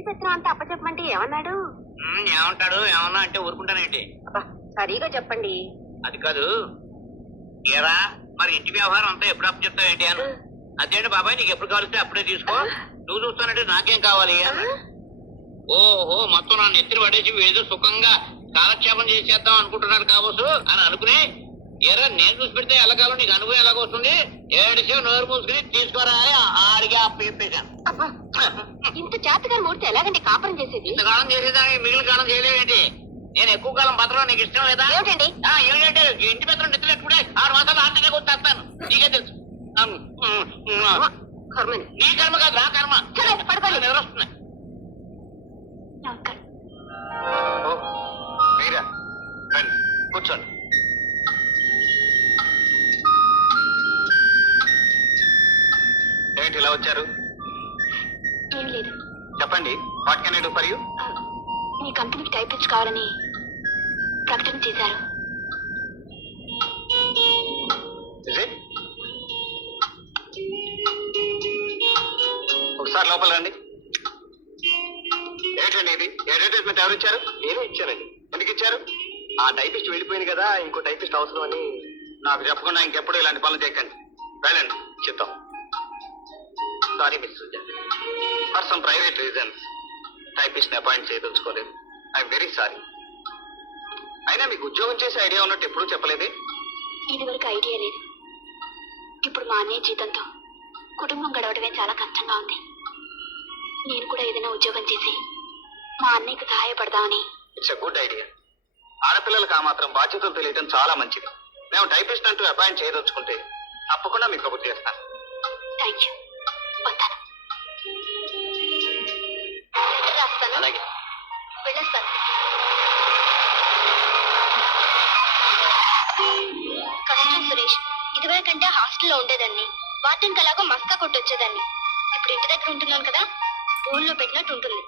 ఇంటి పెత్తనం అంతా అప్పచెప్పమంటే ఏమన్నాడు? ఏమంటాడు? ఏమన్నా అంటే ఊరుకుంటానేంటి? అబ్బా సరిగా చెప్పండి. అది కాదు ఏరా, మరి ఇంటి వ్యవహారం అంతా ఎప్పుడు అప్పచెప్తావేంటి అని. అదేంటి బాబాయ్, నీకు ఎప్పుడు కావాలిస్తే అప్పుడే తీసుకో, నువ్వు చూస్తానంటే నాకేం కావాలి అన్నాడు. ఓహో, మొత్తం నా నెత్తిని పడేసి ఏదో సుఖంగా కాలక్షేపం చేసేద్దాం అనుకుంటున్నాడు కావచ్చు అని అనుకుని, ఏరా నేను చూసి పెడితే ఎలాగాలో నీకు అనుభవం ఎలాగొస్తుంది, ఏడిసి నోరు మూసుకుని తీసుకోరా ఆడిగా అప్పేసాను. ఇంత జాతకాన్ని మూడితే ఎలాగండి కాపురం చేసేది? ఇంతకాలం చేసేదాన్ని మిగిలిన కాలం చేయలేవేంటి? నేను ఎక్కువ కాలం బతకడం నీకు ఇష్టం లేదా? ఏమిటండి? ఏమిటంటే ఇంటి పెద్దలు నెత్తినట్టుకుంటే 6 మాసాలు ఆటనే కొట్టేస్తాను, నీకే తెలుసు. కర్మని. నీ కర్మ కాదు, నా కర్మ. పడుకోండి. ఎవరొస్తున్నాయి? మీరా రండి, కూర్చోండి. ఏంటి ఇలా వచ్చారు? ఏం లేదు, చెప్పండి. What can I do for you? మీ కంపెనీకి టైపిస్ట్ కావాలని ప్రకటన చేశారు. ఒకసారి లోపల రండి. ఏంటండి ఇది? అడ్వర్టైజ్మెంట్ ఎవరు ఇచ్చారు? నేను ఇచ్చానండి. ఎందుకు ఇచ్చారు? ఆ టైపిస్ట్ వెళ్ళిపోయింది కదా, ఇంకో టైపిస్ట్ అవసరం అని. నాకు చెప్పకుండా ఇంకెప్పుడు ఇలాంటి పనులు చేయకండి. వెళ్ళండి, చెప్తాం. Sorry miss Suja, for some private reasons typist ని అపాయింట్ చేయదలుచుకోలేదు. I'm very sorry. అయినా మీకు ఉద్యోగం చేసే ఐడియా ఉన్నట్టు ఎప్పుడూ చెప్పలేదే? ఇదివరకు ఐడియా లేదు. ఇప్పుడు మా అన్నయ్య జీతంతో కుటుంబం గడవడమే చాలా కష్టంగా ఉంది. నేను కూడా ఏదైనా ఉద్యోగం చేసి మా అన్నయ్యకు సహాయపడదామని. It's a good idea. ఆడపిల్లలకు ఆ మాత్రం బాధ్యతలు తెలియడం చాలా మంచిది. మేము టైపిస్ట్ అంటూ అపాయింట్ చేయదలుచుకుంటే తప్పకుండా మీకు కబుర్ చేస్తాను. Thank you. వస్తాను. రాస్తాను. అలాగే, వెళ్ళొస్తాను. కష్టం సురేష్. ఇదివరకంటే హాస్టల్లో ఉండేదాన్ని. వార్డెన్కి అలాగో మస్కా కొట్టొచ్చేదాన్ని. ఇప్పుడు ఇంటి దగ్గర ఉంటున్నాను కదా, స్కూల్లో పెట్టినట్టు ఉంటుంది.